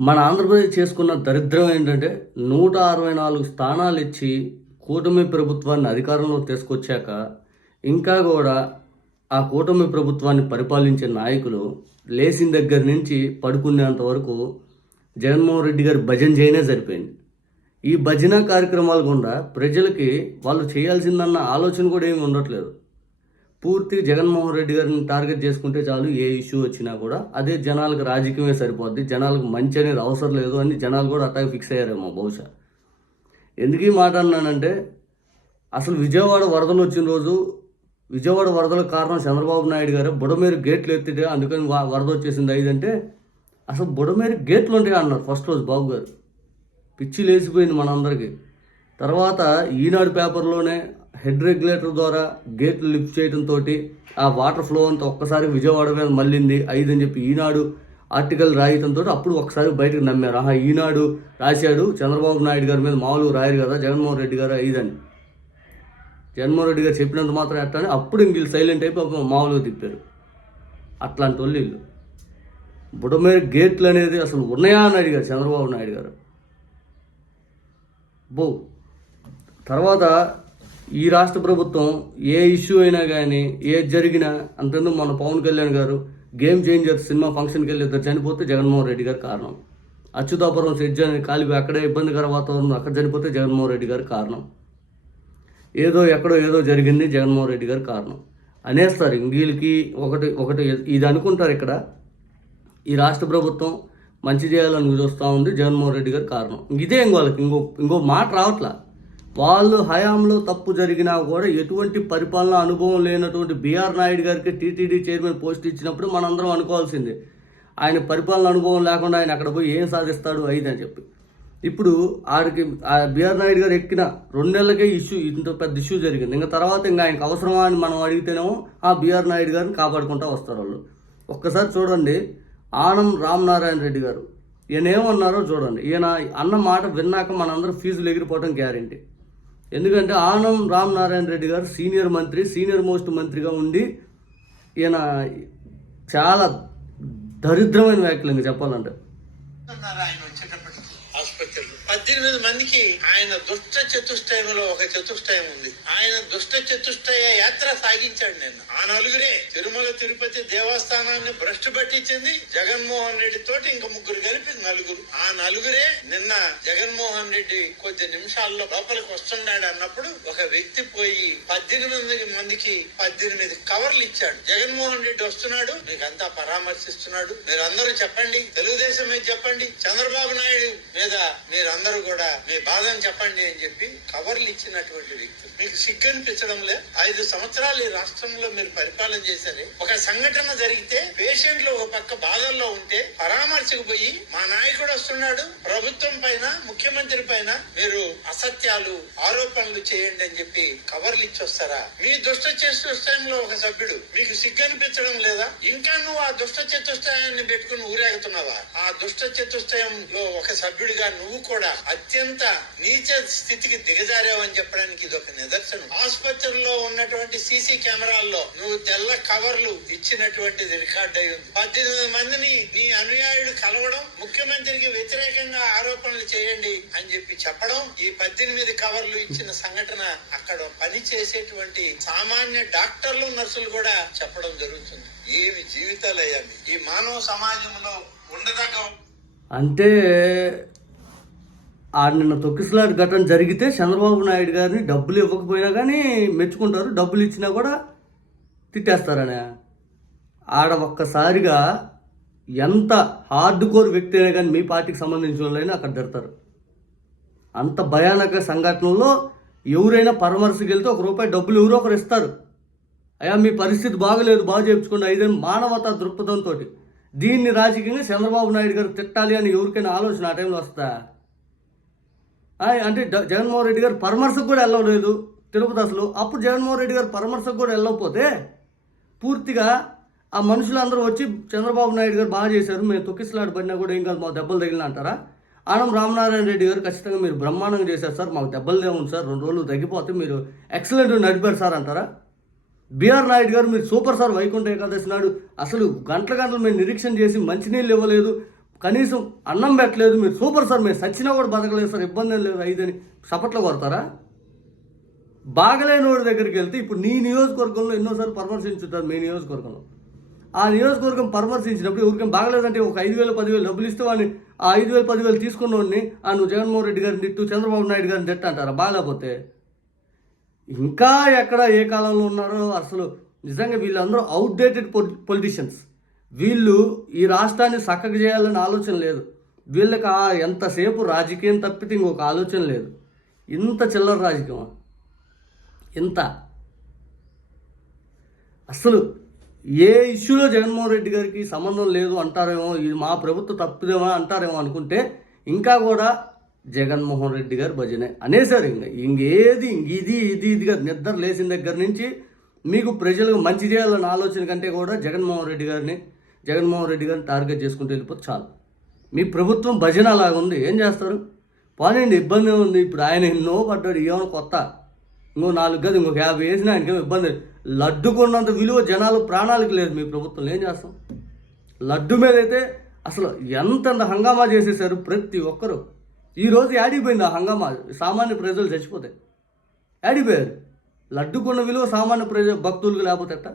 మన ఆంధ్రప్రదేశ్ చేసుకున్న దరిద్రం ఏంటంటే నూట అరవై నాలుగు స్థానాలు ఇచ్చి కూటమి ప్రభుత్వాన్ని అధికారంలో తీసుకొచ్చాక ఇంకా కూడా ఆ కూటమి ప్రభుత్వాన్ని పరిపాలించే నాయకులు లేచిన దగ్గర నుంచి పడుకునేంత వరకు జగన్మోహన్ రెడ్డి గారి భజన చేయనే సరిపోయింది. ఈ భజన కార్యక్రమాలు గుండా ప్రజలకి వాళ్ళు చేయాల్సిందన్న ఆలోచన కూడా ఏమి ఉండట్లేదు. పూర్తిగా జగన్మోహన్ రెడ్డి గారిని టార్గెట్ చేసుకుంటే చాలు ఏ ఇష్యూ వచ్చినా కూడా అదే జనాలకు రాజకీయమే సరిపోద్ది జనాలకు మంచి అనేది అవసరం లేదు అని జనాలు కూడా అట్టాగే ఫిక్స్ అయ్యారేమో బహుశా. ఎందుకు ఈ మాట అన్నానంటే అసలు విజయవాడ వరదలు వచ్చిన రోజు విజయవాడ వరదల కారణం చంద్రబాబు నాయుడు గారు బుడమేరు గేట్లు ఎత్తితే అందుకని వరద వచ్చేసింది ఐదంటే అసలు బుడమేరు గేట్లు ఉంటాయి అన్నారు ఫస్ట్ రోజు బాబు గారు. పిచ్చి లేచిపోయింది మనందరికీ. తర్వాత ఈనాడు పేపర్లోనే హెడ్ రెగ్యులేటర్ ద్వారా గేట్లు లిఫ్ట్ చేయడంతో ఆ వాటర్ ఫ్లో అంతా ఒక్కసారి విజయవాడ మీద మళ్ళింది. ఐదు అని చెప్పి ఈనాడు ఆర్టికల్ రాయటంతో అప్పుడు ఒకసారి బయటకు నమ్మారు. ఆహా ఈనాడు రాశాడు చంద్రబాబు నాయుడు గారి మీద మామూలుగా రాయరు కదా జగన్మోహన్ రెడ్డి గారు ఐదని. జగన్మోహన్ రెడ్డి గారు చెప్పినంత మాత్రం ఎట్టని అని అప్పుడు ఇంక వీళ్ళు సైలెంట్ అయిపోయి మామూలుగా తిప్పారు. అట్లాంటి వాళ్ళు వీళ్ళు. బుడమేర గేట్లు అనేది అసలు ఉన్నాయా అని అడిగారు చంద్రబాబు నాయుడు గారు. బో తర్వాత ఈ రాష్ట్ర ప్రభుత్వం ఏ ఇష్యూ అయినా కానీ ఏ జరిగినా అంతెందుకు మన పవన్ కళ్యాణ్ గారు గేమ్ చేంజర్ సినిమా ఫంక్షన్కి వెళ్ళి ఇద్దరు చనిపోతే జగన్మోహన్ రెడ్డి గారు కారణం. అచ్యుతాపురం సెడ్జ్ అని కాలిపోయి అక్కడే ఇబ్బందికర వాతావరణం అక్కడ చనిపోతే జగన్మోహన్ రెడ్డి గారు కారణం. ఏదో ఎక్కడో ఏదో జరిగింది జగన్మోహన్ రెడ్డి గారు కారణం. అనేస్తారు ఇంగీలకి ఒకటి ఒకటి ఇది అనుకుంటారు ఇక్కడ. ఈ రాష్ట్ర ప్రభుత్వం మంచి చేయాలని చూస్తూ ఉంది జగన్మోహన్ రెడ్డి గారు కారణం. ఇదే ఇంకోళ్ళకి ఇంకో ఇంకో మాట రావట్లా. వాళ్ళు హయాంలో తప్పు జరిగినా కూడా ఎటువంటి పరిపాలన అనుభవం లేనటువంటి బీఆర్ నాయుడు గారికి టీటీడీ చైర్మన్ పోస్ట్ ఇచ్చినప్పుడు మనందరం అనుకోవాల్సిందే. ఆయన పరిపాలన అనుభవం లేకుండా ఆయన అక్కడ పోయి ఏం సాధిస్తాడు ఐదు అని చెప్పి. ఇప్పుడు ఆడికి ఆ బీఆర్ నాయుడు గారు ఎక్కిన రెండు నెలలకే ఇష్యూ ఇంత పెద్ద ఇష్యూ జరిగింది. ఇంకా తర్వాత ఇంకా ఆయనకు అవసరమా అని మనం అడిగితేనేమో ఆ బీఆర్ నాయుడు గారిని కాపాడుకుంటూ వస్తారు వాళ్ళు. ఒక్కసారి చూడండి ఆనం రామనారాయణ రెడ్డి గారు. ఈయన ఏమన్నారో చూడండి. ఈయన అన్న మాట విన్నాక మనందరం ఫీజులు ఎగిరిపోవడం గ్యారంటీ. ఎందుకంటే ఆనం రామనారాయణ రెడ్డి గారు సీనియర్ మంత్రి సీనియర్ మోస్ట్ మంత్రిగా ఉండి ఈయన చాలా దరిద్రమైన వ్యాఖ్యలు ఇంకా చెప్పాలంటే. ఎనిమిది మందికి ఆయన దుష్ట చతుష్టయంలో ఒక చతుష్టయం ఉంది. ఆయన దుష్ట చతుష్టయ యాత్ర సాగించాడు నిన్న. ఆ నలుగురే తిరుమల తిరుపతి దేవస్థానాన్ని భ్రష్టు పట్టించింది జగన్మోహన్ రెడ్డి తోటి ఇంక ముగ్గురు కలిపి నలుగురు. ఆ నలుగురే నిన్న జగన్మోహన్ రెడ్డి కొద్ది నిమిషాల్లో లోపలికి వస్తున్నాడు అన్నప్పుడు ఒక వ్యక్తి పోయి పద్దెనిమిది మందికి పద్దెనిమిది కవర్లు ఇచ్చాడు. జగన్మోహన్ రెడ్డి వస్తున్నాడు మీకంతా పరామర్శిస్తున్నాడు. మీరు అందరూ చెప్పండి తెలుగుదేశం మీద చెప్పండి చంద్రబాబు నాయుడు మీద మీరందరూ కూడా మీ బాధను చెప్పండి అని చెప్పి కవర్లు ఇచ్చినటువంటి వ్యక్తి. మీకు సిగ్గు అనిపించడం ఐదు సంవత్సరాలు ఈ రాష్ట్రంలో మీరు పరిపాలన చేశారు. ఒక సంఘటన జరిగితే పేషెంట్లు ఒక పక్క బాధల్లో ఉంటే పరామర్శకు పోయి మా నాయకుడు వస్తున్నాడు ప్రభుత్వం పైన ముఖ్యమంత్రి పైన మీరు అసత్యాలు ఆరోపణలు చేయండి అని చెప్పి కవర్లు ఇచ్చొస్తారా మీ దుష్ట చతుష్టయంలో ఒక సభ్యుడు మీకు సిగ్గు అనిపించడం లేదా? ఇంకా నువ్వు ఆ దుష్ట చతుష్టయాన్ని పెట్టుకుని ఊరేగుతున్నావా? ఆ దుష్ట చతుష్టయంలో ఒక సభ్యుడిగా నువ్వు కూడా అత్యంత నీచ స్థితికి దిగజారావని చెప్పడానికి ఇది ఒక నిదర్శనం. ఆసుపత్రిలో ఉన్నటువంటి సీసీ కెమెరాల్లో నువ్వు తెల్ల కవర్లు ఇచ్చినటువంటిది రికార్డ్ అయి ఉంది. పద్దెనిమిది మందిని నీ అనుయాయుడు కలవడం ముఖ్యమంత్రికి వ్యతిరేకంగా ఆరోపణలు చేయండి అని చెప్పి చెప్పడం ఈ పద్దెనిమిది కవర్లు ఇచ్చిన సంఘటన అక్కడ పని చేసేటువంటి సామాన్య డాక్టర్లు నర్సులు కూడా చెప్పడం జరుగుతుంది. ఏమి జీవితాలు మీ. ఈ మానవ సమాజంలో ఉండదగ్గ అంటే ఆడ నిన్న తొక్కిసలాట ఘటన జరిగితే చంద్రబాబు నాయుడు గారిని డబ్బులు ఇవ్వకపోయినా కానీ మెచ్చుకుంటారు. డబ్బులు ఇచ్చినా కూడా తిట్టేస్తారనే. ఆడ ఒక్కసారిగా ఎంత హార్డ్ కోర్ వ్యక్తి అయినా కానీ మీ పార్టీకి సంబంధించిన వాళ్ళైనా అక్కడ తిడతారు. అంత భయానక సంఘటనలో ఎవరైనా పరామర్శకు వెళ్తే ఒక రూపాయి డబ్బులు ఎవరో ఒకరు ఇస్తారు. అయ్యా మీ పరిస్థితి బాగలేదు బాగా చేయించుకోండి ఐదేళ్ళు మానవతా దృక్పథంతో దీన్ని రాజకీయంగా చంద్రబాబు నాయుడు గారు తిట్టాలి అని ఎవరికైనా ఆలోచన ఆ టైంలో వస్తా అంటే జగన్మోహన్ రెడ్డి గారు పరామర్శకు కూడా వెళ్ళలేదు తిరుపతి అసలు. అప్పుడు జగన్మోహన్ రెడ్డి గారు పరామర్శకు కూడా వెళ్ళకపోతే పూర్తిగా ఆ మనుషులందరూ వచ్చి చంద్రబాబు నాయుడు గారు బాగా చేశారు మేము తొక్కిసలాడు పడినా కూడా ఏం కాదు మాకు దెబ్బలు తగిలిన అంటారా? ఆనం రామనారాయణ రెడ్డి గారు ఖచ్చితంగా మీరు బ్రహ్మాండంగా చేశారు సార్ మాకు దెబ్బలు ఏముంది సార్ రెండు రోజులు తగ్గిపోతే మీరు ఎక్సలెంట్ నడిపారు సార్ అంటారా? బీఆర్ నాయుడు గారు మీరు సూపర్ సార్ వైకుంఠ ఏకాదశి నాడు అసలు గంటల గంటలు మేము నిరీక్షణ చేసి మంచినీళ్ళు ఇవ్వలేదు కనీసం అన్నం పెట్టలేదు మీరు సూపర్ సార్ మీరు సచ్చినా కూడా బతకలేదు సార్ ఇబ్బంది లేదు ఐదని చప్పట్లు కొడతారా? బాగలేని వాడి దగ్గరికి వెళ్తే ఇప్పుడు నీ నియోజకవర్గంలో ఎన్నోసార్లు పరామర్శించుంటారు మీ నియోజకవర్గంలో. ఆ నియోజకవర్గం పరామర్శించినప్పుడు ఎవరికైనా బాగలేదంటే ఒక ఐదు వేలు పదివేలు డబ్బులు ఇస్తే వాడిని ఆ ఐదు వేలు పదివేలు తీసుకున్న వాడిని ఆ నువ్వు జగన్మోహన్ రెడ్డి గారిని తిట్టు చంద్రబాబు నాయుడు గారిని తిట్ట అంటారా? బాగలేకపోతే? ఇంకా ఎక్కడ ఏ కాలంలో ఉన్నారో అసలు నిజంగా వీళ్ళందరూ అవుట్డేటెడ్ పొలిటీషియన్స్ వీళ్ళు ఈ రాష్ట్రాన్ని చక్కగా చేయాలని ఆలోచన లేదు. వీళ్ళకి ఆ ఎంతసేపు రాజకీయం తప్పితే ఇంకొక ఆలోచన లేదు. ఇంత చిల్లర రాజకీయం. ఇంత. అసలు ఏ ఇష్యూలో జగన్మోహన్ రెడ్డి గారికి సంబంధం లేదు అంటారేమో ఇది మా ప్రభుత్వం తప్పుదేమో అంటారేమో అనుకుంటే ఇంకా కూడా జగన్మోహన్ రెడ్డి గారు భజనే అనేసారు ఇంక. ఇంకేది ఇది ఇది ఇదిగా నిద్ర లేచిన దగ్గర నుంచి మీకు ప్రజలకు మంచి చేయాలన్న ఆలోచన కంటే కూడా జగన్మోహన్ రెడ్డి గారిని జగన్మోహన్ రెడ్డి గారిని టార్గెట్ చేసుకుంటూ వెళ్ళిపోతే చాలు. మీ ప్రభుత్వం భజన అలాగా ఉంది ఏం చేస్తారు? పోనీ ఇబ్బంది ఉంది? ఇప్పుడు ఆయన ఎన్నో పడ్డాడు ఏమైనా కొత్త? ఇంకో నాలుగు గది ఇంకొక యాభై వేసినా ఆయనకేం ఇబ్బంది లడ్డుకున్నంత విలువ జనాలు ప్రాణాలకు లేదు మీ ప్రభుత్వం ఏం చేస్తాం? లడ్డు మీద అయితే అసలు ఎంతంత హంగామా చేసేసారు ప్రతి ఒక్కరు. ఈరోజు యాడిపోయింది ఆ హంగామా సామాన్య ప్రజలు చచ్చిపోతాయి యాడిపోయారు. లడ్డుకున్న విలువ సామాన్య ప్రజ భక్తులకు లేకపోతే ఎట్టా?